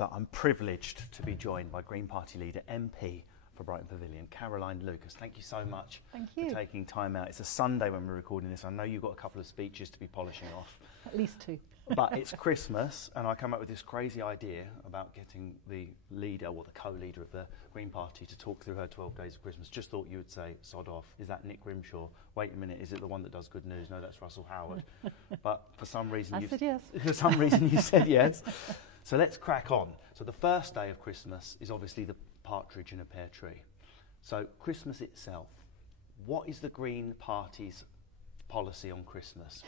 So I'm privileged to be joined by Green Party leader, MP for Brighton Pavilion, Caroline Lucas. Thank you so much for taking time out. It's a Sunday when we're recording this. I know you've got a couple of speeches to be polishing off. At least two. But it's Christmas, and I come up with this crazy idea about getting the leader, or the co-leader of the Green Party, to talk through her 12 days of Christmas. Just thought you would say, sod off. Is that Nick Grimshaw? Wait a minute, is it the one that does Good News? No, that's Russell Howard. But for some reason, said yes. For some reason you said yes. So let's crack on. So the first day of Christmas is obviously the partridge in a pear tree. So Christmas itself, what is the Green Party's policy on Christmas?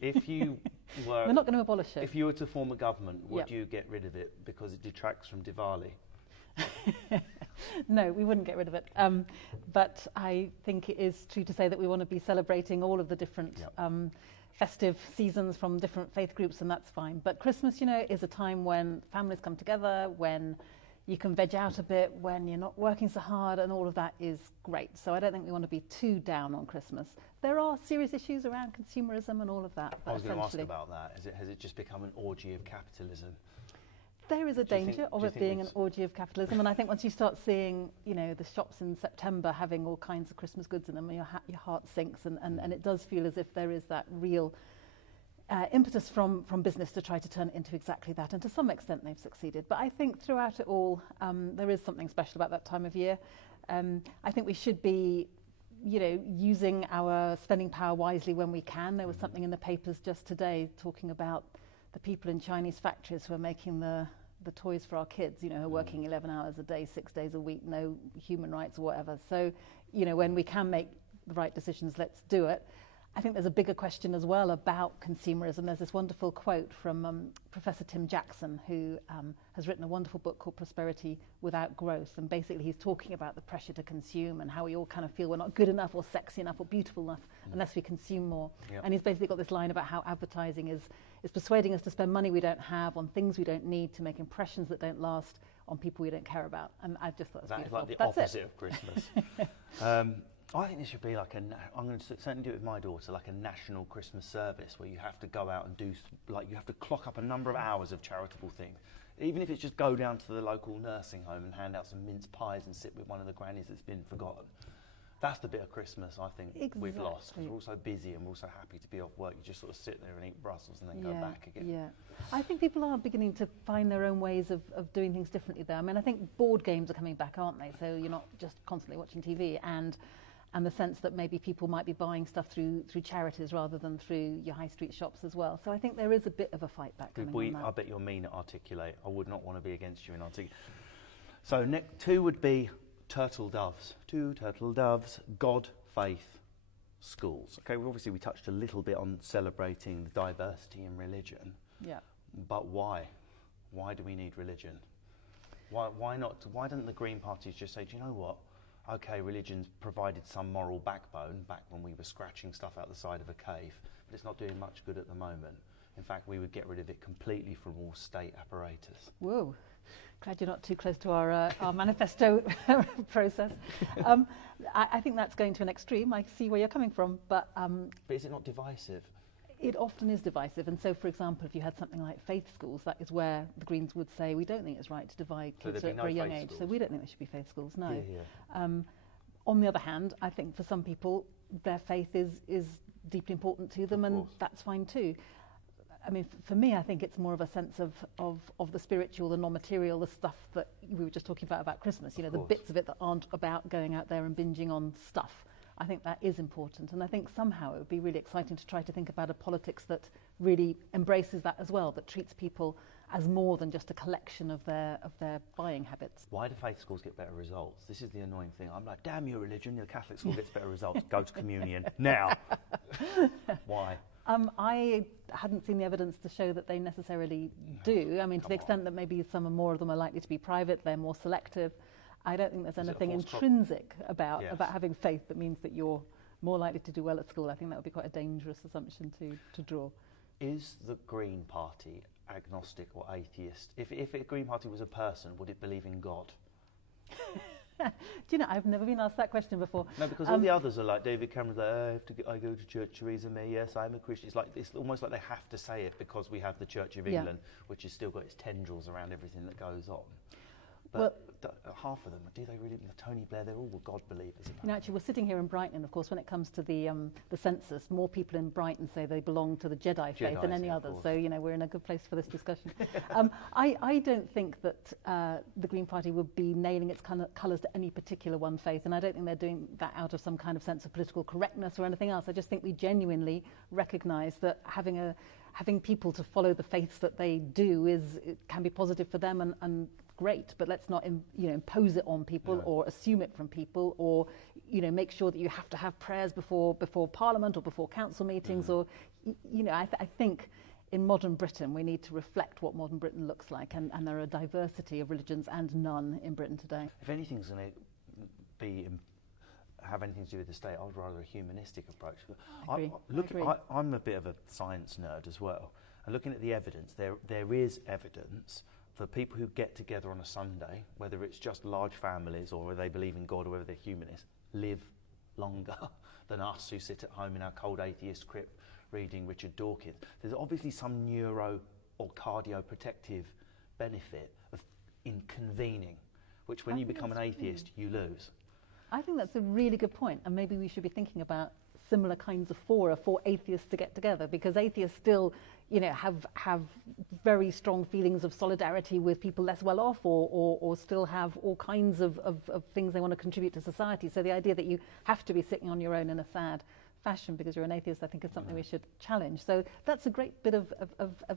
If you were... We're not going to abolish it. If you were to form a government, would you get rid of it because it detracts from Diwali? No, we wouldn't get rid of it. But I think it is true to say that we want to be celebrating all of the different festive seasons from different faith groups, and that's fine. But Christmas, you know, is a time when families come together, when you can veg out a bit, when you're not working so hard, and all of that is great. So I don't think we want to be too down on Christmas. There are serious issues around consumerism and all of that. But I was going to ask about that. Has it just become an orgy of capitalism? There is a danger of it being an orgy of capitalism, and I think once you start seeing, you know, the shops in September having all kinds of Christmas goods in them, your heart sinks, and it does feel as if there is that real impetus from business to try to turn it into exactly that, and to some extent they've succeeded. But I think throughout it all, there is something special about that time of year. I think we should be, you know, using our spending power wisely when we can. There was something in the papers just today talking about the people in Chinese factories who are making the toys for our kids, you know, who are working 11 hours a day, 6 days a week, no human rights or whatever. So, you know, when we can make the right decisions, let's do it. I think there's a bigger question as well about consumerism. There's this wonderful quote from Professor Tim Jackson, who has written a wonderful book called Prosperity Without Growth. And basically he's talking about the pressure to consume and how we all kind of feel we're not good enough or sexy enough or beautiful enough unless we consume more. Yep. And he's basically got this line about how advertising is persuading us to spend money we don't have on things we don't need, to make impressions that don't last on people we don't care about. And I just thought that's beautiful. Like the opposite of Christmas. I think there should be like I'm going to certainly do it with my daughter, like a national Christmas service where you have to go out and do, like you have to clock up a number of hours of charitable things. Even if it's just go down to the local nursing home and hand out some mince pies and sit with one of the grannies that's been forgotten. That's the bit of Christmas I think we've lost, because we're all so busy and we're all so happy to be off work. You just sort of sit there and eat Brussels and then go back again. Yeah, I think people are beginning to find their own ways of doing things differently there. I mean, I think board games are coming back, aren't they? So you're not just constantly watching TV, and the sense that maybe people might be buying stuff through charities rather than through your high street shops as well. So I think there is a bit of a fight back coming on that. I bet you're mean at articulate. I would not want to be against you in articulate. So two would be turtle doves. Two turtle doves, God, faith, schools. Okay, well, obviously we touched a little bit on celebrating diversity in religion. Yeah. But why? Why do we need religion? Why not? Why don't the Green parties just say, do you know what? Okay, religion's provided some moral backbone back when we were scratching stuff out the side of a cave, but it's not doing much good at the moment. In fact, we would get rid of it completely from all state apparatus. Whoa. Glad you're not too close to our manifesto process. I think that's going to an extreme. I see where you're coming from, but is it not divisive? It often is divisive, and so, for example, if you had something like faith schools, that is where the Greens would say we don't think it's right to divide kids at a very young age, so we don't think there should be faith schools, no. Yeah. On the other hand, I think for some people, their faith is deeply important to them, and that's fine too. I mean, for me, I think it's more of a sense of the spiritual, the non-material, the stuff that we were just talking about Christmas, you know, the bits of it that aren't about going out there and binging on stuff. I think that is important, and I think somehow it would be really exciting to try to think about a politics that really embraces that as well, that treats people as more than just a collection of their buying habits. Why do faith schools get better results? This is the annoying thing. I'm like, damn your religion, your Catholic school gets better results. Go to communion now. Why? I hadn't seen the evidence to show that they necessarily do. I mean, to the extent that maybe some or more of them are likely to be private, they're more selective. I don't think there's anything intrinsic about having faith that means that you're more likely to do well at school. I think that would be quite a dangerous assumption to draw. Is the Green Party agnostic or atheist? If a Green Party was a person, would it believe in God? Do you know, I've never been asked that question before. No, because all the others are like, David Cameron's like, I go to church, Theresa May, yes, I'm a Christian. It's almost like they have to say it because we have the Church of England, which has still got its tendrils around everything that goes on. But half of them, do they really? Tony Blair, they're all God believers. You know, actually, we're sitting here in Brighton, and of course, when it comes to the census, more people in Brighton say they belong to the Jedi faith than any others. So, you know, we're in a good place for this discussion. I don't think that the Green Party would be nailing its colours to any particular one faith, and I don't think they're doing that out of some kind of sense of political correctness or anything else. I just think we genuinely recognise that having people to follow the faiths that they do can be positive for them and great, but let's not impose it on people or assume it from people, or make sure that you have to have prayers before Parliament or before council meetings, or I think in modern Britain we need to reflect what modern Britain looks like, and there are a diversity of religions and none in Britain today. If anything's going to have anything to do with the state, I would rather a humanistic approach. I agree. I'm a bit of a science nerd as well, and looking at the evidence, there is evidence for people who get together on a Sunday, whether it's just large families or whether they believe in God or whether they're humanists, live longer than us who sit at home in our cold atheist crypt reading Richard Dawkins. There's obviously some neuro or cardioprotective benefit in convening, which when you become an atheist, you lose. I think that's a really good point, and maybe we should be thinking about similar kinds of fora for atheists to get together, because atheists still, have very strong feelings of solidarity with people less well off, or still have all kinds of things they want to contribute to society. So the idea that you have to be sitting on your own in a sad fashion because you're an atheist, I think is something we should challenge. So that's a great bit of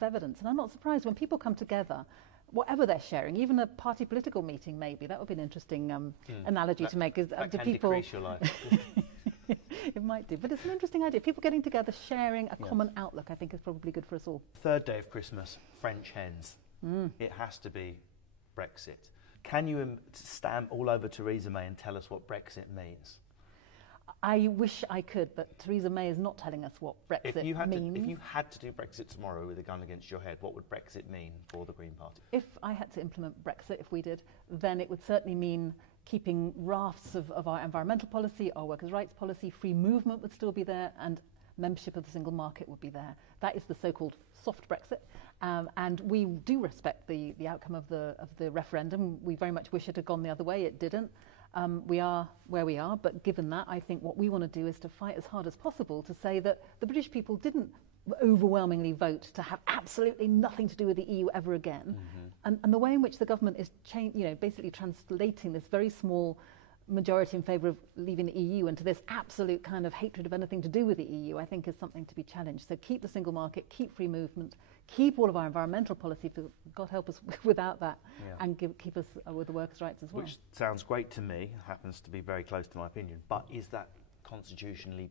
evidence, and I'm not surprised when people come together, whatever they're sharing, even a party political meeting maybe, that would be an interesting analogy to make. That can decrease your life. It might do, but it's an interesting idea. People getting together, sharing a common outlook, I think is probably good for us all. Third day of Christmas, French hens. It has to be Brexit. Can you stamp all over Theresa May and tell us what Brexit means? I wish I could, but Theresa May is not telling us what Brexit means. If you had to do Brexit tomorrow with a gun against your head, what would Brexit mean for the Green Party? If I had to implement Brexit, if we did, then it would certainly mean keeping rafts of our environmental policy, our workers' rights policy, free movement would still be there, and membership of the single market would be there. That is the so-called soft Brexit, and we do respect the outcome of the referendum. We very much wish it had gone the other way. It didn't. We are where we are, but given that, I think what we want to do is to fight as hard as possible to say that the British people didn't overwhelmingly vote to have absolutely nothing to do with the EU ever again. And the way in which the government is basically translating this very small majority in favour of leaving the EU into this absolute kind of hatred of anything to do with the EU, I think is something to be challenged. So keep the single market, keep free movement, keep all of our environmental policy, for God help us without that, and keep us with the workers' rights as well. Which sounds great to me, happens to be very close to my opinion, but is that constitutionally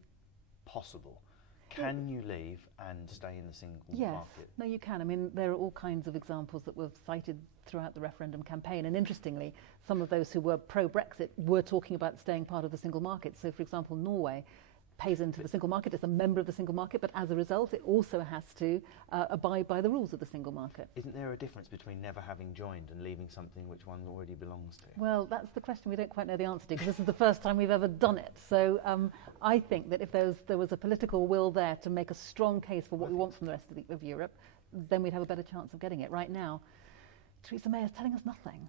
possible? Can you leave and stay in the single market? No, you can. I mean, there are all kinds of examples that were cited throughout the referendum campaign, and interestingly, some of those who were pro-Brexit were talking about staying part of the single market. So, for example, Norway pays into the single market as a member of the single market, but as a result, it also has to abide by the rules of the single market. Isn't there a difference between never having joined and leaving something which one already belongs to? Well, that's the question we don't quite know the answer to, because this is the first time we've ever done it. So I think that if there was a political will there to make a strong case for what we want from the rest of Europe, then we'd have a better chance of getting it. Right now, Theresa May is telling us nothing.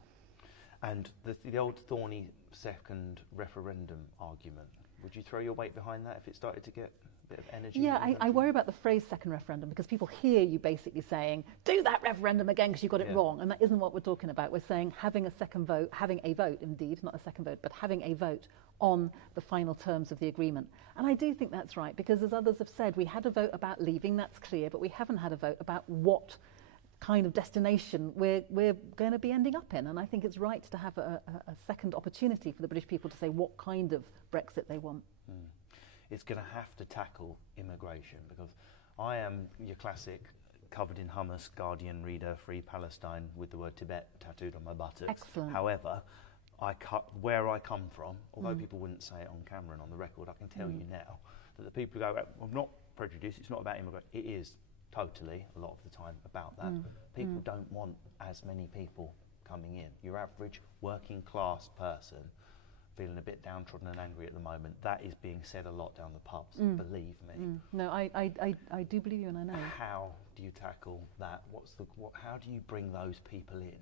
And the old thorny second referendum argument, would you throw your weight behind that if it started to get a bit of energy? Yeah, I worry about the phrase second referendum, because people hear you basically saying, do that referendum again because you got it wrong, and that isn't what we're talking about. We're saying having a vote indeed, not a second vote, but having a vote on the final terms of the agreement. And I do think that's right, because as others have said, we had a vote about leaving, that's clear, but we haven't had a vote about what kind of destination we're going to be ending up in. And I think it's right to have a second opportunity for the British people to say what kind of Brexit they want. It's going to have to tackle immigration, because I am your classic covered in hummus Guardian reader, Free Palestine, with the word Tibet tattooed on my buttocks. Excellent. However, where I come from, although people wouldn't say it on camera and on the record, I can tell you now that the people who go, I'm not prejudiced, it's not about immigration, it is totally, a lot of the time, about that. People don't want as many people coming in. Your average working class person feeling a bit downtrodden and angry at the moment. That is being said a lot down the pubs, believe me. No, I do believe you, and I know. How do you tackle that? How do you bring those people in?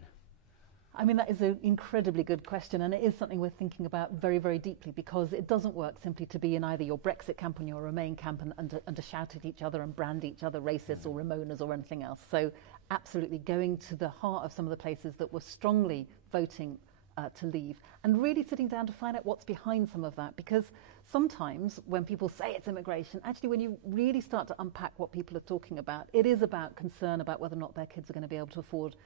I mean, that is an incredibly good question, and it is something we're thinking about very, very deeply, because it doesn't work simply to be in either your Brexit camp or your Remain camp and to shout at each other and brand each other racist or Ramonas or anything else. So absolutely going to the heart of some of the places that were strongly voting to leave, and really sitting down to find out what's behind some of that. Because sometimes when people say it's immigration, actually when you really start to unpack what people are talking about, it is about concern about whether or not their kids are going to be able to afford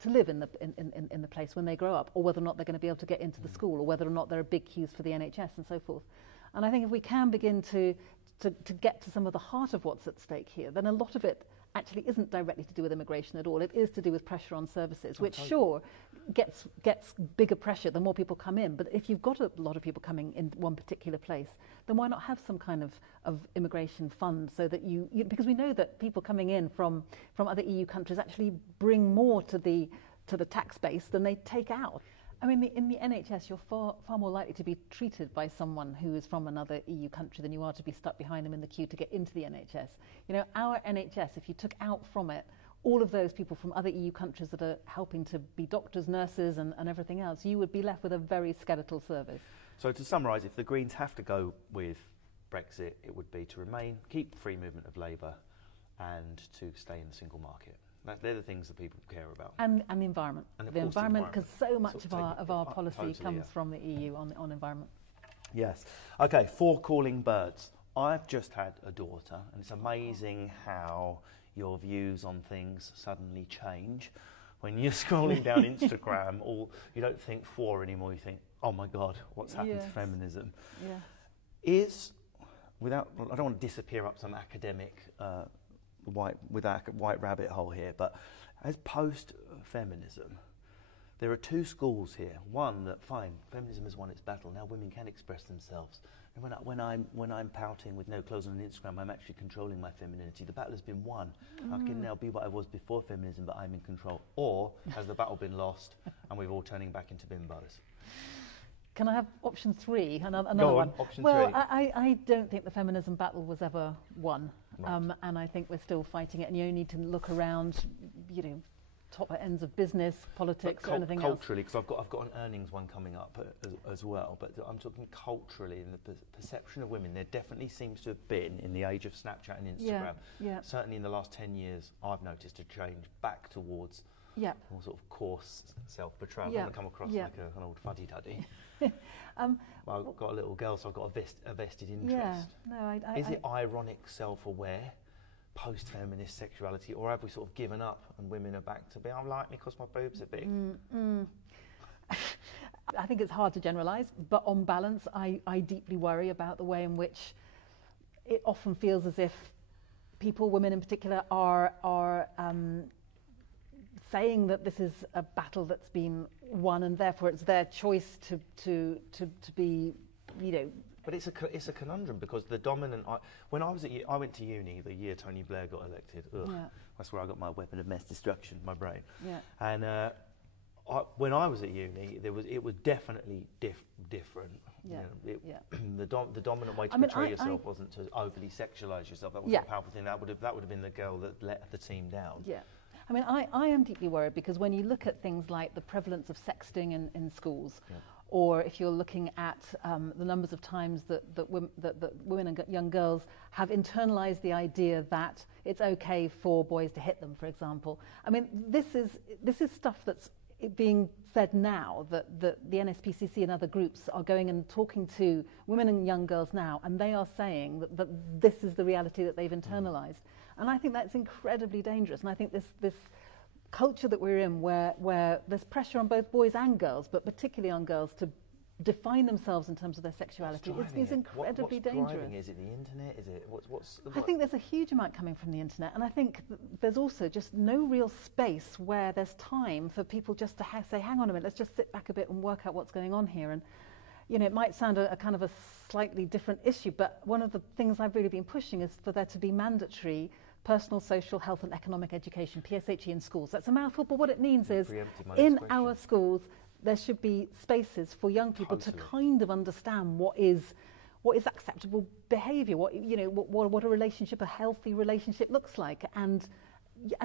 to live in the place when they grow up, or whether or not they're going to be able to get into the school, or whether or not there are big queues for the NHS and so forth. And I think if we can begin to get to some of the heart of what's at stake here, then a lot of it actually isn't directly to do with immigration at all. It is to do with pressure on services, which sure gets bigger pressure the more people come in. But if you've got a lot of people coming in one particular place, then why not have some kind of immigration fund, so that you because we know that people coming in from other EU countries actually bring more to the tax base than they take out. I mean, in the NHS, you're far more likely to be treated by someone who is from another EU country than you are to be stuck behind them in the queue to get into the NHS. You know, our NHS, if you took out from it all of those people from other EU countries that are helping to be doctors, nurses and everything else, you would be left with a very skeletal service. So to summarise, if the Greens have to go with Brexit, it would be to remain, keep free movement of labour, and to stay in the single market. They're the things that people care about. And the environment. And the environment, because so much of our policy totally, comes from the EU on environment. Yes. Okay, 4 calling birds. I've just had a daughter, and it's amazing how your views on things suddenly change. When you're scrolling down Instagram, you don't think 4 anymore, you think, oh my God, what's happened to feminism? Yeah. I don't want to disappear up some academic white rabbit hole here, but as post-feminism, there are 2 schools here. One that, fine, feminism has won its battle, now women can express themselves. And when I'm pouting with no clothes on Instagram, I'm actually controlling my femininity. The battle has been won. I can now be what I was before feminism, but I'm in control. Or has the battle been lost and we're all turning back into bimbos? Can I have option 3? Another Go on, one. Option 3. Well, I don't think the feminism battle was ever won. Right. And I think we're still fighting it. And you need to look around, top ends of business, politics, or anything culturally, else. Because I've got an earnings one coming up as well. But I'm talking culturally, in the perception of women, there definitely seems to have been, in the age of Snapchat and Instagram, certainly in the last 10 years, I've noticed a change back towards more sort of coarse self-betrayal. I don't want to come across like an old fuddy-duddy. Well, I've got a little girl, so I've got a vested interest. Is it ironic self-aware, post-feminist sexuality, or have we sort of given up and women are back to be, I like me because my boobs are big? I think it's hard to generalise, but on balance, I deeply worry about the way in which it often feels as if people, women in particular, are saying that this is a battle that's been won, and therefore it's their choice to be, But it's a conundrum, because the dominant. When I went to uni the year Tony Blair got elected. That's where I got my weapon of mass destruction, my brain. Yeah. And when I was at uni, it was definitely different. Yeah. The dominant way to portray yourself wasn't to overly sexualise yourself. That was a powerful thing. That would have been the girl that let the team down. Yeah. I mean, I am deeply worried, because when you look at things like the prevalence of sexting in schools, or if you're looking at the numbers of times that women and young girls have internalised the idea that it's okay for boys to hit them, for example. I mean, this is stuff that's being said now, that the NSPCC and other groups are going and talking to women and young girls now, and they are saying that this is the reality that they've internalised. And I think that's incredibly dangerous. And I think this culture that we're in, where there's pressure on both boys and girls, but particularly on girls, to define themselves in terms of their sexuality, is incredibly dangerous. Driving? Is it the internet? Is it I think there's a huge amount coming from the internet, and I think there's also just no real space where there's time for people just to say, hang on a minute, let's just sit back a bit and work out what's going on here. And it might sound a kind of a slightly different issue, but one of the things I've really been pushing is for there to be mandatory personal, social, health and economic education, PSHE, in schools. That's a mouthful, but what it means is, in our schools, there should be spaces for young people to kind of understand what is acceptable behaviour, what a relationship, a healthy relationship looks like, and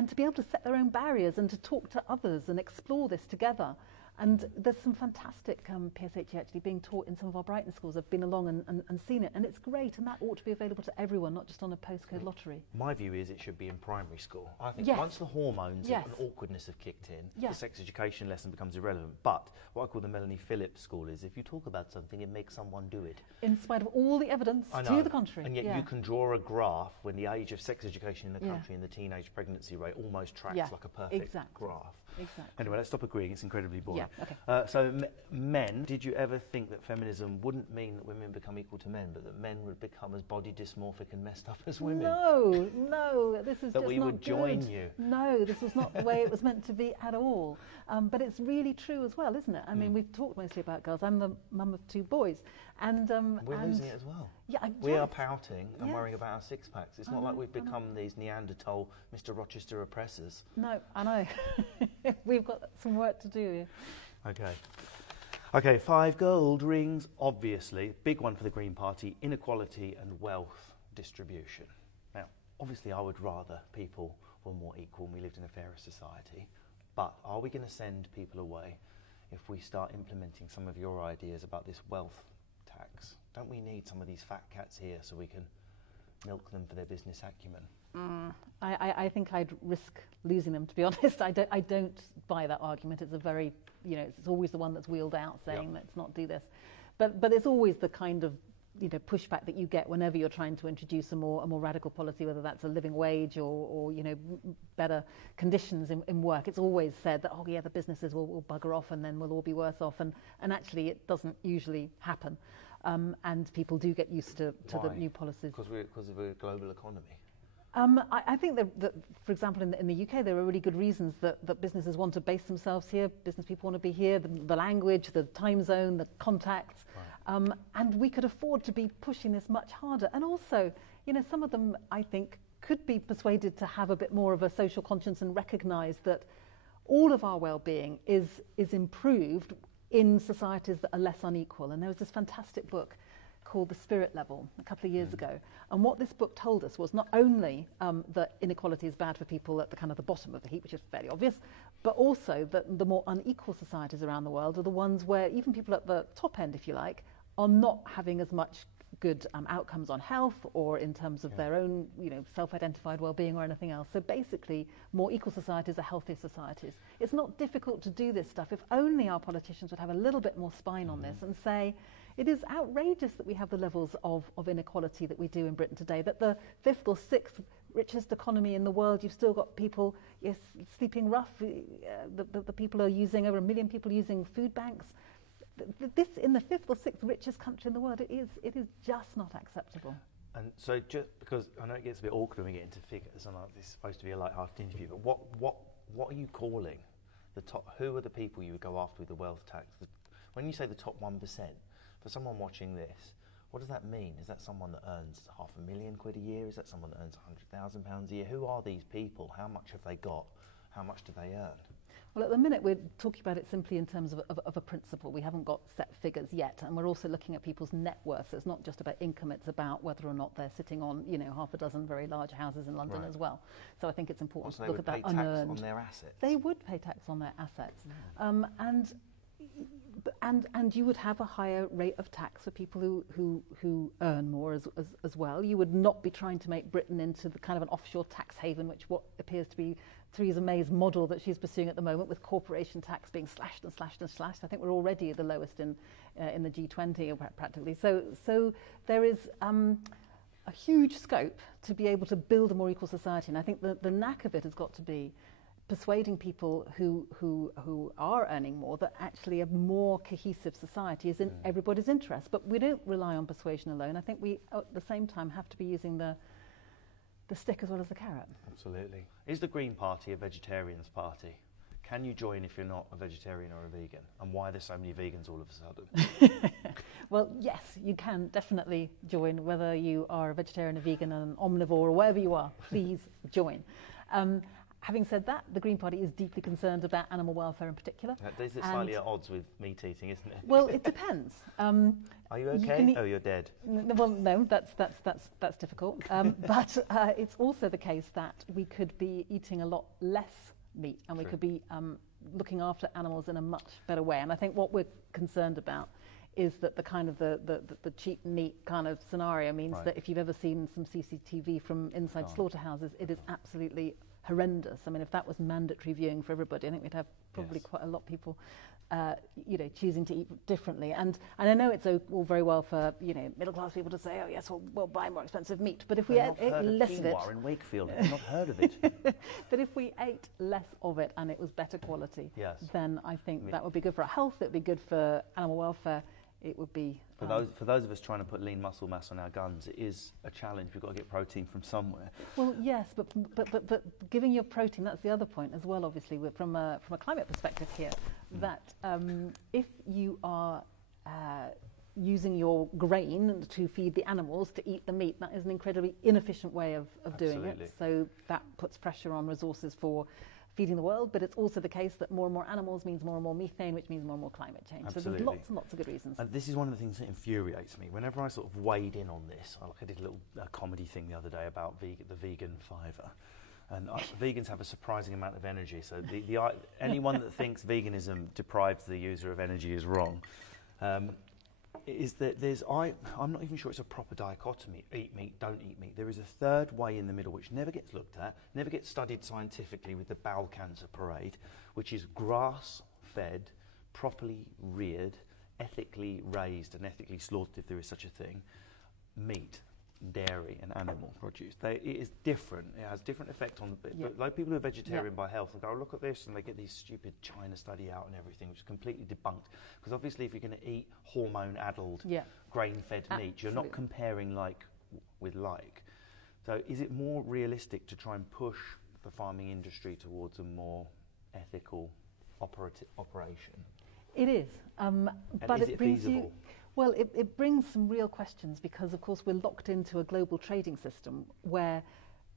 to be able to set their own barriers and to talk to others and explore this together. And there's some fantastic PSHE actually being taught in some of our Brighton schools. I've been along and seen it, and it's great, and that ought to be available to everyone, not just on a postcode lottery. My view is it should be in primary school. I think Yes. once the hormones Yes. and awkwardness have kicked in, Yeah. the sex education lesson becomes irrelevant. But what I call the Melanie Phillips school is if you talk about something, it makes someone do it. In spite of all the evidence to the contrary. And yet you can draw a graph when the age of sex education in the country and the teenage pregnancy rate almost tracks like a perfect graph. Exactly. Anyway, let's stop agreeing. It's incredibly boring. Yeah, okay. So men, did you ever think that feminism wouldn't mean that women become equal to men, but that men would become as body dysmorphic and messed up as women? No, this is that just we not would join good. you. No, this was not the way it was meant to be at all. But it's really true as well, isn't it? I mean, we've talked mostly about girls. I'm the mum of 2 boys. And we're losing it as well. Yeah, we are pouting and Yes. worrying about our six-packs. It's not like we've become these Neanderthal Mr. Rochester oppressors. No, I know. We've got some work to do here. Okay, 5 gold rings, obviously. Big one for the Green Party, inequality and wealth distribution. Now, obviously I would rather people were more equal and we lived in a fairer society. But are we going to send people away if we start implementing some of your ideas about this wealth tax? Don't we need some of these fat cats here so we can milk them for their business acumen? I think I'd risk losing them, to be honest. I don't buy that argument. It's a very, it's always the one that's wheeled out saying let's not do this. But it's always the kind of pushback that you get whenever you're trying to introduce a more radical policy, whether that's a living wage or better conditions in work. It's always said that the businesses will bugger off and then we'll all be worse off, and actually it doesn't usually happen, and people do get used to the new policies. Because of a global economy. I think that, for example, in the UK, there are really good reasons that businesses want to base themselves here. Business people want to be here, the language, the time zone, the contacts. Right. And we could afford to be pushing this much harder. And also, some of them, I think, could be persuaded to have a bit more of a social conscience and recognise that all of our well-being is improved in societies that are less unequal. And there was this fantastic book called The Spirit Level a couple of years ago. And what this book told us was not only that inequality is bad for people at the kind of the bottom of the heap, which is fairly obvious, but also that the more unequal societies around the world are the ones where even people at the top end, if you like, are not having as much good outcomes on health or in terms of their own, self-identified well-being or anything else. So basically, more equal societies are healthier societies. It's not difficult to do this stuff if only our politicians would have a little bit more spine on this and say, it is outrageous that we have the levels of inequality that we do in Britain today, that the 5th or 6th richest economy in the world, you've still got people sleeping rough. The people are using, over 1 million people using food banks. This, in the 5th or 6th richest country in the world, it is just not acceptable. And so just because I know it gets a bit awkward when we get into figures, and this is supposed to be a light-hearted interview, but what are you calling the top? Who are the people you would go after with the wealth tax? When you say the top 1%, for someone watching this, what does that mean? Is that someone that earns £500,000 a year? Is that someone that earns £100,000 a year? Who are these people? How much have they got? How much do they earn? Well, at the minute, we're talking about it simply in terms of a principle. We haven't got set figures yet, and we're also looking at people's net worth. So it's not just about income, it's about whether or not they're sitting on, half a dozen very large houses in London as well. So I think it's important to look at that unearned. So they would pay tax on their assets? They would pay tax on their assets. And you would have a higher rate of tax for people who earn more as well. You would not be trying to make Britain into the kind of an offshore tax haven, which what appears to be Theresa May's model that she's pursuing at the moment, with corporation tax being slashed and slashed and slashed. I think we're already the lowest in the G20 practically. So there is a huge scope to be able to build a more equal society, and I think the knack of it has got to be persuading people who are earning more that actually a more cohesive society is in everybody's interest. But we don't rely on persuasion alone. I think we, at the same time, have to be using the stick as well as the carrot. Absolutely. Is the Green Party a vegetarians' party? Can you join if you're not a vegetarian or a vegan? And why are there so many vegans all of a sudden? Well, yes, you can definitely join, whether you are a vegetarian, a vegan, an omnivore, or wherever you are. Please join. Having said that, the Green Party is deeply concerned about animal welfare in particular. This is slightly at odds with meat eating, isn't it? Well, it depends. Are you okay? Oh, you're dead. Well, no, that's difficult. But it's also the case that we could be eating a lot less meat, and we could be looking after animals in a much better way. And I think what we're concerned about is that the kind of the cheap meat kind of scenario means that if you've ever seen some CCTV from inside slaughterhouses, it is absolutely horrendous. I mean, if that was mandatory viewing for everybody, I think we'd have probably quite a lot of people, choosing to eat differently. And I know it's all very well for middle class people to say, oh yes, we'll buy more expensive meat. But if we ate less of it, in Wakefield, I've not heard of it. But if we ate less of it and it was better quality, then I think that would be good for our health. It would be good for animal welfare. It would be for those of us trying to put lean muscle mass on our guns. It is a challenge. We've got to get protein from somewhere. Well, yes, but giving your protein, that's the other point as well. Obviously, from a climate perspective here, that if you are using your grain to feed the animals to eat the meat, that is an incredibly inefficient way of doing it. So that puts pressure on resources for feeding the world, but it's also the case that more and more animals means more and more methane, which means more and more climate change. Absolutely. So there's lots and lots of good reasons. And this is one of the things that infuriates me. Whenever I sort of wade in on this, I did a little comedy thing the other day about the vegan fiver. And vegans have a surprising amount of energy. So anyone that thinks veganism deprives the user of energy is wrong. Is that I'm not even sure it's a proper dichotomy, eat meat, don't eat meat. There is a third way in the middle which never gets looked at, never gets studied scientifically with the bowel cancer parade, which is grass-fed, properly reared, ethically raised and ethically slaughtered, if there is such a thing, meat, dairy and animal produce. It is different. It has different effect on the... But like people who are vegetarian by health and go, oh, look at this, and they get these stupid China study out and everything, which is completely debunked. Because obviously if you're going to eat hormone-addled, grain-fed meat, you're not comparing like with like. So is it more realistic to try and push the farming industry towards a more ethical operation? It is. But is it feasible? Well, it brings some real questions because, of course, we're locked into a global trading system where,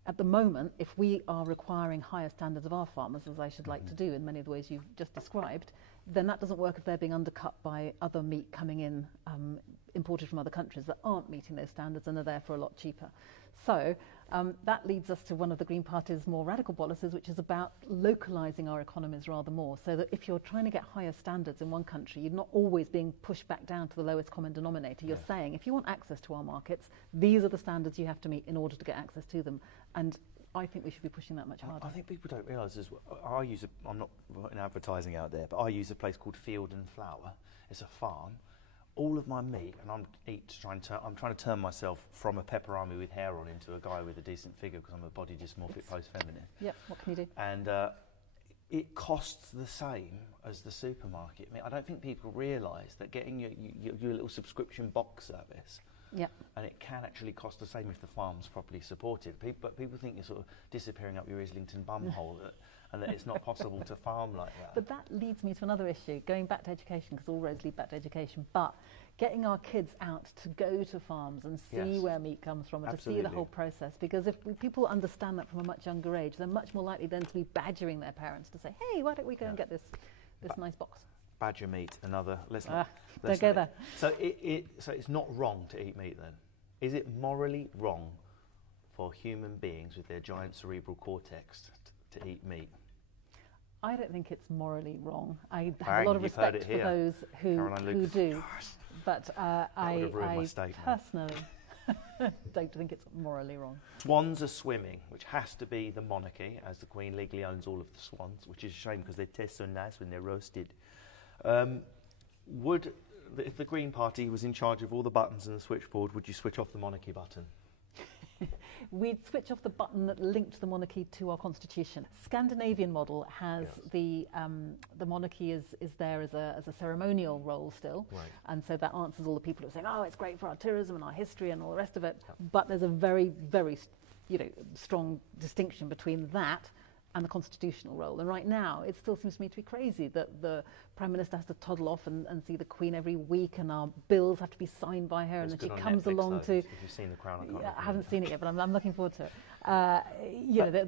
at the moment, if we are requiring higher standards of our farmers, as I should like to do in many of the ways you've just described, then that doesn't work if they're being undercut by other meat coming in, imported from other countries that aren't meeting those standards and are therefore a lot cheaper. So that leads us to one of the Green Party's more radical policies, which is about localising our economies rather more, so that if you're trying to get higher standards in one country, you're not always being pushed back down to the lowest common denominator. You're saying, if you want access to our markets, these are the standards you have to meet in order to get access to them. And I think we should be pushing that much harder. I think people don't realise as well. I'm not putting advertising out there, but I use a place called Field and Flower. It's a farm. All of my meat, and I'm trying to turn myself from a pepperami with hair on into a guy with a decent figure because I'm a body dysmorphic post-feminist. Yep, what can you do? And it costs the same as the supermarket. I mean, I don't think people realise that getting your little subscription box service, and it can actually cost the same if the farm's properly supported. But people think you're sort of disappearing up your Islington bumhole and that it's not possible to farm like that. But that leads me to another issue, going back to education, because all roads lead back to education, but getting our kids out to go to farms and see where meat comes from and to see the whole process. Because if people understand that from a much younger age, they're much more likely then to be badgering their parents to say, hey, why don't we go and get this nice box? Badger meat, another... Don't go there. So it's not wrong to eat meat then? Is it morally wrong for human beings with their giant cerebral cortex to eat meat? I don't think it's morally wrong. I have a lot of respect for those who do. But I personally don't think it's morally wrong. Swans are swimming, which has to be the monarchy, as the Queen legally owns all of the swans, which is a shame because they taste so nice when they're roasted. If the Green Party was in charge of all the buttons in the switchboard, would you switch off the monarchy button? We'd switch off the button that linked the monarchy to our constitution. Scandinavian model has the monarchy is there as a ceremonial role still, and so that answers all the people who are saying, oh, it's great for our tourism and our history and all the rest of it. But there's a very, very strong distinction between that and the constitutional role. And right now, it still seems to me to be crazy that the Prime Minister has to toddle off and see the Queen every week, and our bills have to be signed by her, and then she comes Netflix, along though, to... If you've seen The Crown, I haven't seen it yet, but I'm looking forward to it.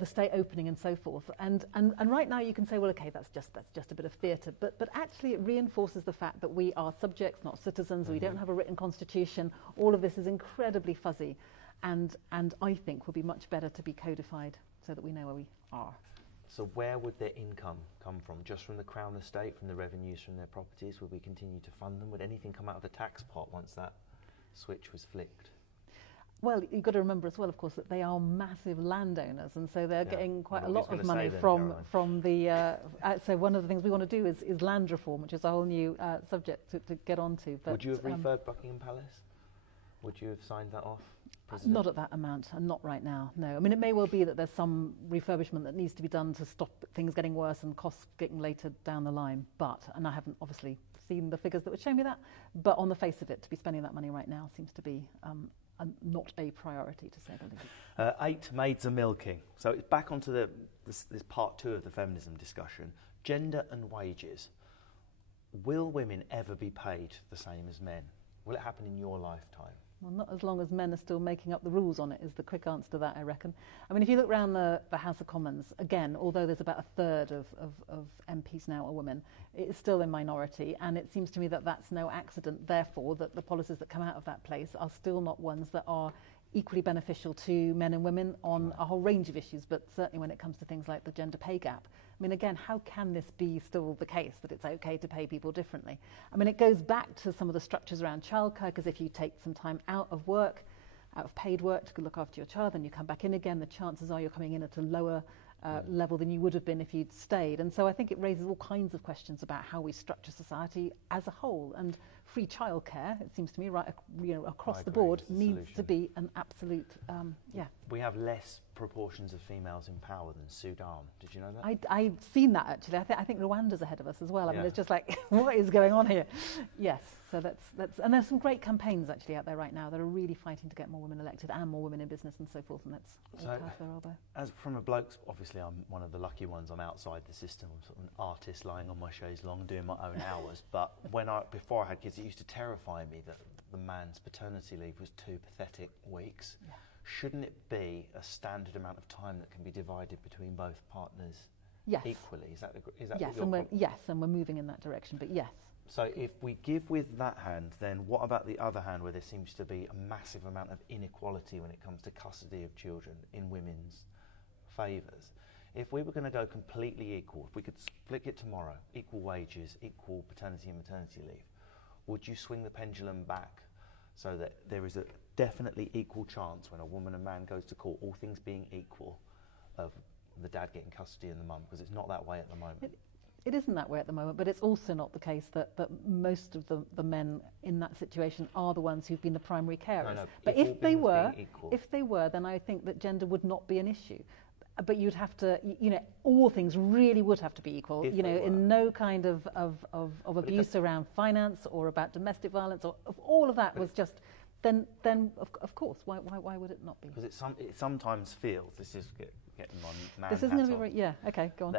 The state opening and so forth. And right now you can say, well, okay, that's just a bit of theatre. But actually it reinforces the fact that we are subjects, not citizens. We don't have a written constitution. All of this is incredibly fuzzy. And I think would be much better to be codified so that we know where we are. So where would their income come from? Just from the Crown estate, from the revenues from their properties? Would we continue to fund them? Would anything come out of the tax pot once that switch was flicked? Well, you've got to remember as well, of course, that they are massive landowners, and so they're getting quite a lot of money from the... so one of the things we want to do is land reform, which is a whole new subject to get onto. But, would you have refurbed Buckingham Palace? Would you have signed that off? President? Not at that amount, and not right now, no. I mean, it may well be that there's some refurbishment that needs to be done to stop things getting worse and costs getting later down the line, and I haven't obviously seen the figures that would show me that, but on the face of it, to be spending that money right now seems to be not a priority, to say the least. 8 maids are milking. So it's back onto this part 2 of the feminism discussion. Gender and wages. Will women ever be paid the same as men? Will it happen in your lifetime? Well, not as long as men are still making up the rules on it, is the quick answer to that, I reckon. I mean, if you look around the House of Commons, again, although there's about a third of MPs now are women, it is still a minority, and it seems to me that that's no accident, therefore, that the policies that come out of that place are still not ones that are equally beneficial to men and women on a whole range of issues, but certainly when it comes to things like the gender pay gap. I mean, again, how can this be still the case, that it's okay to pay people differently? I mean, it goes back to some of the structures around childcare, because if you take some time out of work, out of paid work to look after your child, then you come back in again, the chances are you're coming in at a lower level than you would have been if you'd stayed. And so I think it raises all kinds of questions about how we structure society as a whole. And free childcare, it seems to me, right, across the board, needs to be an absolute, We have less proportions of females in power than Sudan. Did you know that? I've seen that, actually. I think Rwanda's ahead of us as well. I mean, it's just like, what is going on here? Yes, so that's and there's some great campaigns, actually, out there right now that are really fighting to get more women elected and more women in business and so forth, and that's all part of their elbow. As from a bloke's, obviously I'm one of the lucky ones, I'm outside the system, I'm sort of an artist lying on my chaise longue doing my own hours, but before I had kids, it used to terrify me that the man's paternity leave was 2 pathetic weeks. Yeah. Shouldn't it be a standard amount of time that can be divided between both partners equally? Is that yes, and we're moving in that direction, but yes. So if we give with that hand, then what about the other hand, where there seems to be a massive amount of inequality when it comes to custody of children in women's favours? If we were going to go completely equal, if we could flick it tomorrow, equal wages, equal paternity and maternity leave, would you swing the pendulum back so that there is a definitely equal chance when a woman and man goes to court, all things being equal, of the dad getting custody and the mum? Because it's not that way at the moment. It isn't that way at the moment, but it's also not the case that most of the men in that situation are the ones who've been the primary carers. No, but if they were, then I think that gender would not be an issue. But you'd have to, all things really would have to be equal, in no kind of abuse around finance or about domestic violence, or if all of that was just, then of course, why would it not be? Because it sometimes feels, this is getting my man This isn't going to be right, yeah, okay, go on.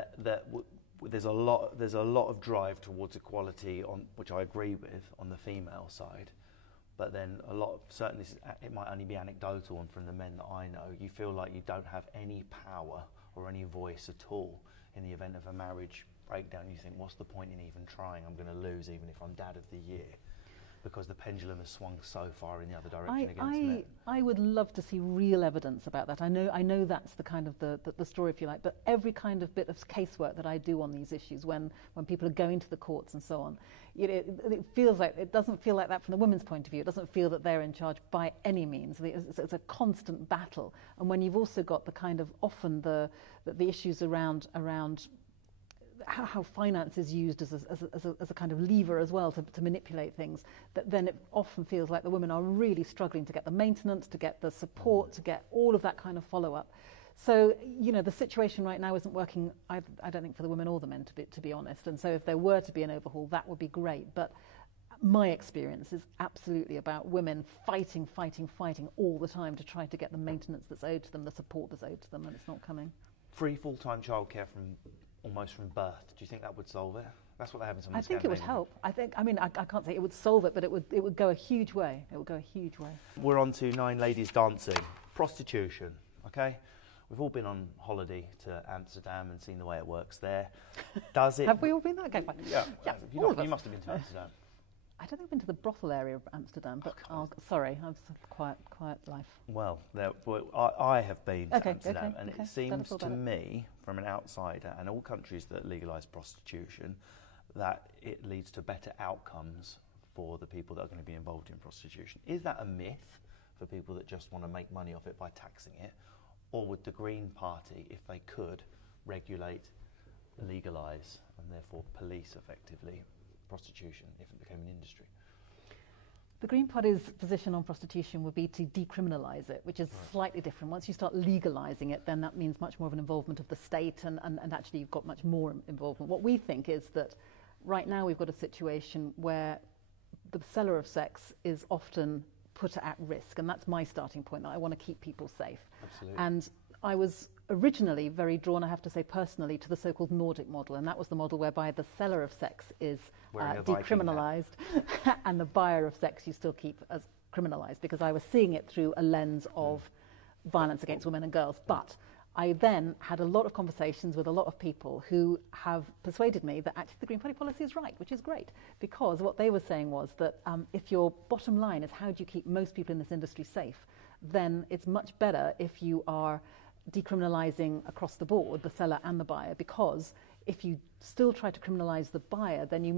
There's a lot of drive towards equality, which I agree with, on the female side. But then certainly it might only be anecdotal, and from the men that I know, you feel like you don't have any power or any voice at all in the event of a marriage breakdown. You think, what's the point in even trying? I'm going to lose even if I'm dad of the year, because the pendulum has swung so far in the other direction against men. I would love to see real evidence about that. I know that's the kind of the story, if you like, but every kind of bit of casework that I do on these issues, when people are going to the courts and so on, it doesn't feel like that from the women's point of view. It doesn't feel that they're in charge by any means. It's a constant battle. And when you've also got the kind of often the issues around how finance is used as a kind of lever as well to manipulate things, that then it often feels like the women are really struggling to get the maintenance, to get the support, to get all of that kind of follow-up. So, the situation right now isn't working, I don't think, for the women or the men, to be honest. And so if there were to be an overhaul, that would be great. But my experience is absolutely about women fighting all the time to try to get the maintenance that's owed to them, the support that's owed to them, and it's not coming. free full-time childcare almost from birth. Do you think that would solve it? That's what they have in some of the I think it would help. I can't say it would solve it, but it would go a huge way. It would go a huge way. We're on to 9 ladies dancing. Prostitution, okay? We've all been on holiday to Amsterdam and seen the way it works there. Does it... Have we all been there? Okay, fine. Yeah. You must have been to Amsterdam. I don't think I've been to the brothel area of Amsterdam, but sorry, I've quiet life. Well, I have been to Amsterdam, and it seems to me, from an outsider, and all countries that legalise prostitution, that it leads to better outcomes for the people that are going to be involved in prostitution. Is that a myth for people that just want to make money off it by taxing it? Or would the Green Party, if they could, regulate, legalise, and therefore police effectively prostitution if it became an industry? The Green Party's position on prostitution would be to decriminalise it, which is slightly different. Once you start legalising it, then that means much more of an involvement of the state, and actually you've got much more involvement. What we think is that right now we've got a situation where the seller of sex is often put at risk, and that's my starting point, that I want to keep people safe. Absolutely. And I was originally very drawn, I have to say personally, to the so-called Nordic model, and that was the model whereby the seller of sex is decriminalised and the buyer of sex you still keep as criminalised, because I was seeing it through a lens of violence against women and girls. But I then had a lot of conversations with a lot of people who have persuaded me that actually the Green Party policy is right, which is great, because what they were saying was that if your bottom line is how do you keep most people in this industry safe, then it's much better if you are decriminalising across the board, the seller and the buyer, because if you still try to criminalise the buyer, then it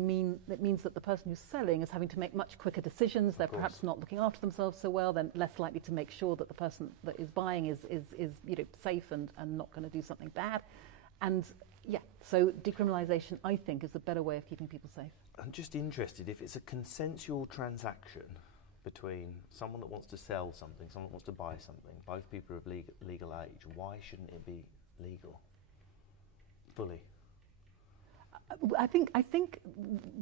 means that the person who's selling is having to make much quicker decisions. They're perhaps not looking after themselves so well. They're less likely to make sure that the person that is buying is safe and not going to do something bad. And so decriminalisation, I think, is a better way of keeping people safe. I'm just interested, if it's a consensual transaction between someone that wants to sell something, someone that wants to buy something, both people are of legal age, why shouldn't it be legal fully? I think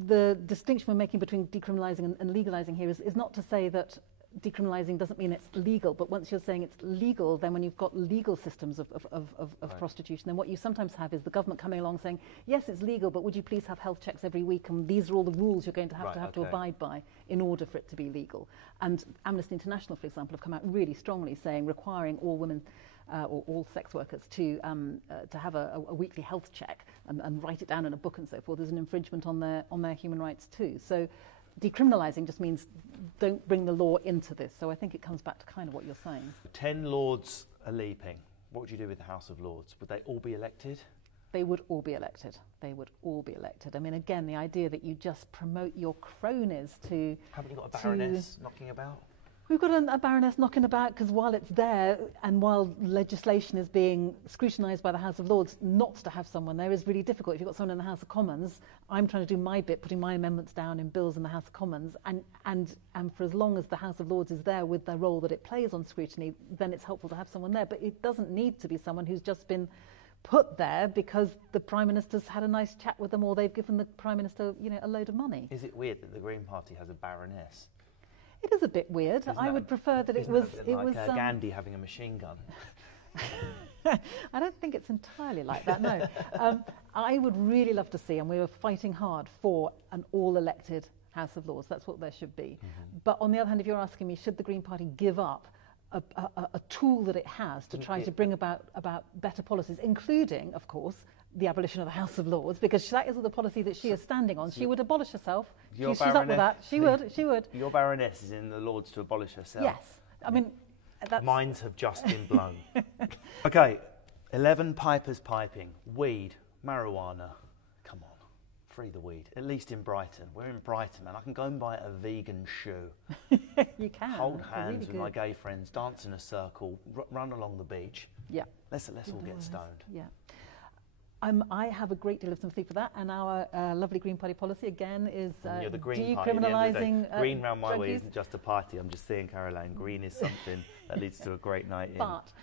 the distinction we're making between decriminalising and legalising here is not to say that decriminalising doesn't mean it's legal, but once you're saying it's legal, then when you've got legal systems of prostitution, then what you sometimes have is the government coming along saying, yes, it's legal, but would you please have health checks every week, and these are all the rules you're going to have to abide by in order for it to be legal. And Amnesty International, for example, have come out really strongly saying requiring all women or all sex workers to have a weekly health check and write it down in a book and so forth is an infringement on their human rights too. So decriminalising just means don't bring the law into this. So I think it comes back to kind of what you're saying. 10 Lords are leaping. What would you do with the House of Lords? Would they all be elected? They would all be elected. They would all be elected. I mean, again, the idea that you just promote your cronies to... Haven't you got a baroness knocking about? We've got a baroness knocking about because while it's there and while legislation is being scrutinised by the House of Lords, not to have someone there is really difficult. If you've got someone in the House of Commons, I'm trying to do my bit, putting my amendments down in bills in the House of Commons, and for as long as the House of Lords is there with the role that it plays on scrutiny, then it's helpful to have someone there. But it doesn't need to be someone who's just been put there because the Prime Minister's had a nice chat with them or they've given the Prime Minister, a load of money. Is it weird that the Green Party has a baroness? It is a bit weird. I would prefer that it was... Gandhi having a machine gun. I don't think it's entirely like that, no. I would really love to see, and we were fighting hard for an all-elected House of Lords. That's what there should be. Mm-hmm. But on the other hand, if you're asking me, should the Green Party give up a tool that it has to try to bring about better policies, including, of course, the abolition of the House of Lords, because that is the policy that she is standing on. She would abolish herself. She's up with that. She would. Your baroness is in the Lords to abolish herself. Yes. I mean, that's... Minds have just been blown. Okay, 11 pipers piping. Weed, marijuana. Come on, free the weed. At least in Brighton. We're in Brighton, man. I can go and buy a vegan shoe. You can. Hold hands with my gay friends, dance in a circle, run along the beach. Yeah. Let's all get stoned. Yeah. I have a great deal of sympathy for that, and our lovely Green Party policy again is decriminalising. Green round my way isn't just a party. I'm just saying, Caroline, green is something that leads to a great night in. But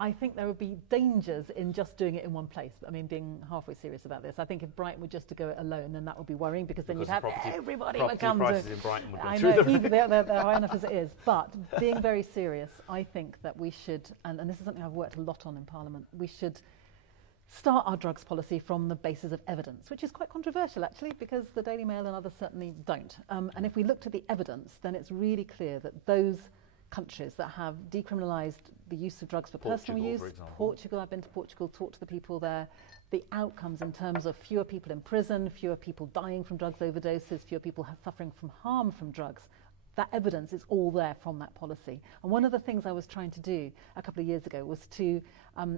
I think there would be dangers in just doing it in one place. I mean, being halfway serious about this, I think if Brighton were just to go it alone, then that would be worrying because then you'd have everybody would come to. Prices in Brighton would go through the roof. They're high enough as it is. But being very serious, I think that we should, and this is something I've worked a lot on in Parliament, we should start our drugs policy from the basis of evidence, which is quite controversial actually, because the Daily Mail and others certainly don't. And if we looked at the evidence, then it's really clear that those countries that have decriminalised the use of drugs for personal use, Portugal, I've been to Portugal, talked to the people there, the outcomes in terms of fewer people in prison, fewer people dying from drugs overdoses, fewer people suffering from harm from drugs, that evidence is all there from that policy. And one of the things I was trying to do a couple of years ago was to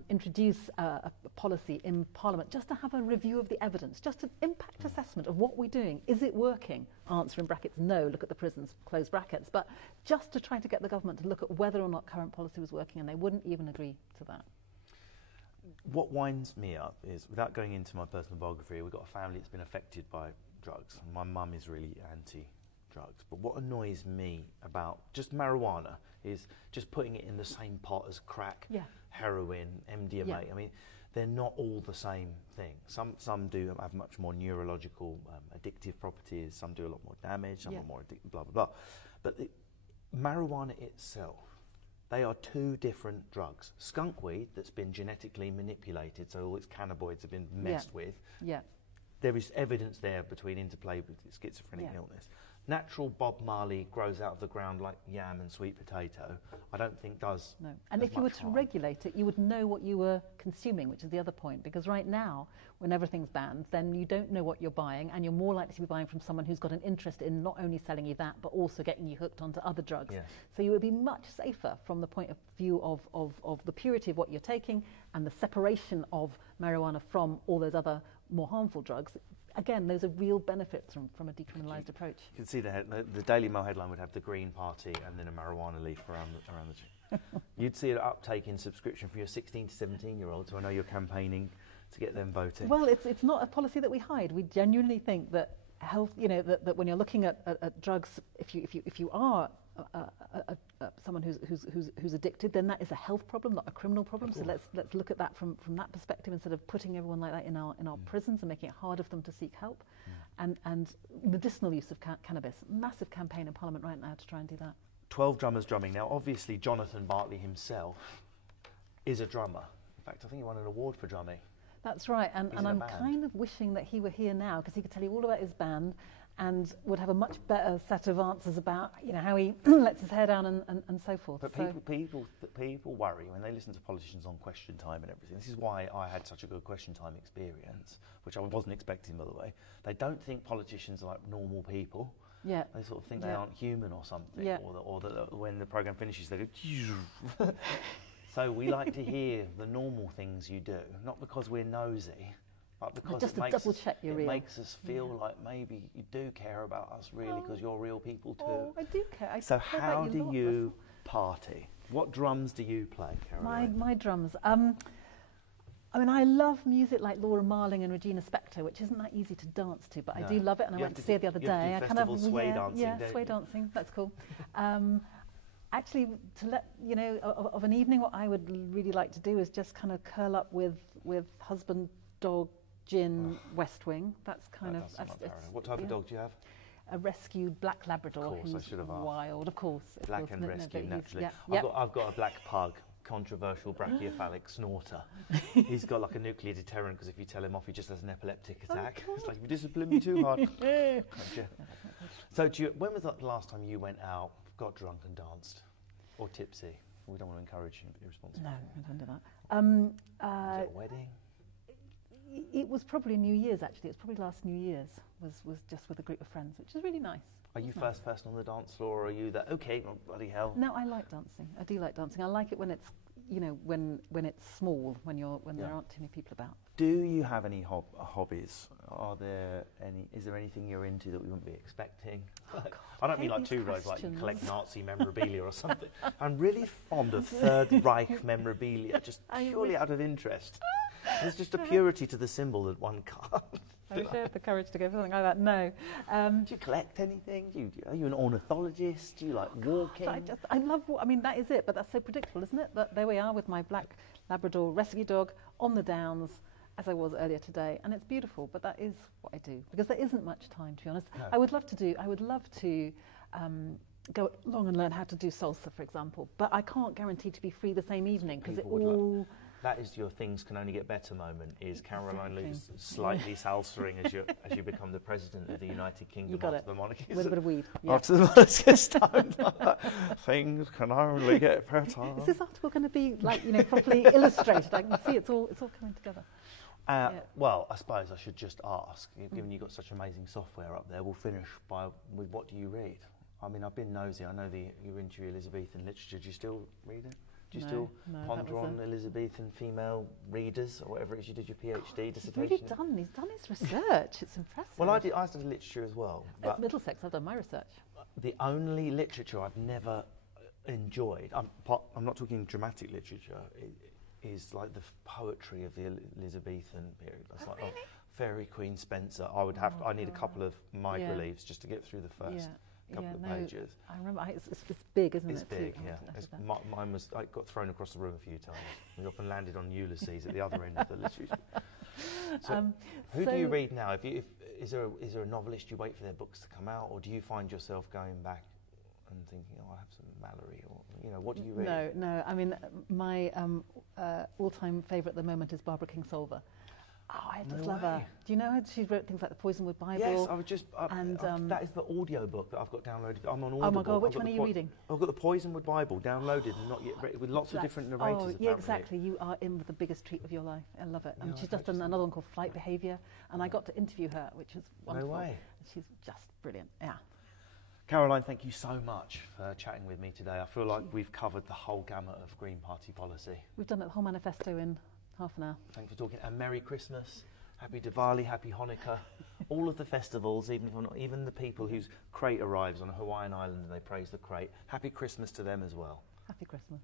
introduce a policy in Parliament just to have a review of the evidence, just an impact assessment of what we're doing. Is it working? Answer in brackets, no, look at the prisons, close brackets. But just to try to get the government to look at whether or not current policy was working, and they wouldn't even agree to that. What winds me up is, without going into my personal biography, we've got a family that's been affected by drugs. My mum is really anti-drugs. But what annoys me about just marijuana is just putting it in the same pot as crack, heroin, MDMA. Yeah. I mean, they're not all the same thing. Some do have much more neurological addictive properties, some do a lot more damage, some are more addictive, blah, blah, blah. But marijuana itself, they are two different drugs. Skunkweed, that's been genetically manipulated, so all its cannabinoids have been messed with. Yeah. There is evidence there between interplay with schizophrenic illness. Natural Bob Marley grows out of the ground like yam and sweet potato. I don't think does. No. And if you were to regulate it, you would know what you were consuming, which is the other point. Because right now, when everything's banned, then you don't know what you're buying, and you're more likely to be buying from someone who's got an interest in not only selling you that, but also getting you hooked onto other drugs. Yes. So you would be much safer from the point of view of the purity of what you're taking and the separation of marijuana from all those other more harmful drugs. Again, those are real benefits from a decriminalised approach. You can see the Daily Mail headline would have the Green Party and then a marijuana leaf around the You'd see an uptake in subscription for your 16 to 17-year-olds, so I know you're campaigning to get them voting. Well, it's not a policy that we hide. We genuinely think that health, that when you're looking at drugs, if you are someone who's addicted, then that is a health problem, not a criminal problem. So let's look at that from that perspective, instead of putting everyone like that in our prisons and making it harder for them to seek help. And medicinal use of cannabis, massive campaign in Parliament right now to try and do that. 12 drummers drumming. Now, obviously, Jonathan Bartley himself is a drummer. In fact, I think he won an award for drumming. That's right, and I'm kind of wishing that he were here now, because he could tell you all about his band and would have a much better set of answers about how he lets his hair down and so forth. But people worry when they listen to politicians on Question Time and everything. This is why I had such a good Question Time experience, which I wasn't expecting, by the way. They don't think politicians are like normal people. Yeah. They sort of think they aren't human or something, or that when the programme finishes they go. So we like to hear the normal things you do, not because we're nosy, but because just it makes us feel like maybe you do care about us really, because you're real people too. Oh, I do care. So how do you party? What drums do you play, Caroline? My drums. I mean, I love music like Laura Marling and Regina Spektor, which isn't that easy to dance to, but I do love it, and I went to see her the other day. I kind of sway dancing. Sway dancing. That's cool. Actually, to let you know of an evening, what I would really like to do is just kind of curl up with husband, dog, gin, West Wing. That's kind of. What type of dog do you have? A rescued black Labrador. Of course, who's I should have asked. Wild, of course. Black and rescued, naturally. Yeah. I've got a black pug, controversial brachiocephalic snorter. He's got like a nuclear deterrent, because if you tell him off, he just has an epileptic attack. It's like, you discipline me too hard. So when was the last time you went out, got drunk and danced, or tipsy? We don't want to encourage you to be irresponsible. No, I don't do that. Was it a wedding? It was probably New Year's, actually. It's probably last New Year's, was just with a group of friends, which is really nice. Are you first person on the dance floor, or are you that, okay, well, bloody hell? No, I like dancing. I do like dancing. I like it when it's, when it's small, when there aren't too many people about. Do you have any hobbies? Is there anything you're into that we wouldn't be expecting? Oh, God, I don't mean like two rows, like you collect Nazi memorabilia or something. I'm really fond of Third Reich memorabilia, just purely out of interest. There's just a purity to the symbol that one can't. I wish I had the courage to go for something like that. No. Do you collect anything? Are you an ornithologist? Do you like walking? I love. I mean, that is it. But that's so predictable, isn't it? But there we are with my black Labrador rescue dog on the downs, as I was earlier today, and it's beautiful. But that is what I do, because there isn't much time, to be honest. No. I would love to go along and learn how to do salsa, for example. But I can't guarantee to be free the same evening, because it all. that is your things can only get better moment. Is Caroline Lee's slightly salsering as you become the president of the United Kingdom after the monarchy. With a bit of weed. Yeah. After the monarchy started, things can only get better. Is this article going to be properly illustrated? I can see it's all coming together. Well, I suppose I should just ask, given you've got such amazing software up there, we'll finish with what do you read? I mean, I've been nosy. I know you're into Elizabethan literature. Do you still read it? Do you still ponder on Elizabethan female readers, or whatever it is you did your PhD dissertation? He's done his research. It's impressive. Well, I studied literature as well. At Middlesex, I've done my research. The only literature I've never enjoyed, I'm not talking dramatic literature, is like the poetry of the Elizabethan period. That's really? Fairy Queen Spencer. I need a couple of mic reliefs just to get through the first couple of pages. I remember, it's big, isn't it? It's big, yeah. Mine was, I got thrown across the room a few times. We often landed on Ulysses at the other end of the literature. So, who do you read now? Is there a novelist you wait for their books to come out, or do you find yourself going back and thinking, I have some Mallory, or what do you read? No. I mean, my all-time favourite at the moment is Barbara Kingsolver. Oh, I just love her. Do you know her? She wrote things like the Poisonwood Bible. Yes, I was just... that is the audio book that I've got downloaded. I'm on Audible. Oh my God, which one are you reading? I've got the Poisonwood Bible downloaded and not yet read, with lots of different narrators. Oh, yeah, exactly. You are in with the biggest treat of your life. I love it. And she's just done another one called Flight Behaviour, and I got to interview her, which was wonderful. No way. She's just brilliant, yeah. Caroline, thank you so much for chatting with me today. I feel like we've covered the whole gamut of Green Party policy. We've done the whole manifesto in half an hour. Thanks for talking, and Merry Christmas. Happy Diwali, Happy Hanukkah, all of the festivals, even the people whose crate arrives on a Hawaiian island and they praise the crate. Happy Christmas to them as well. Happy Christmas.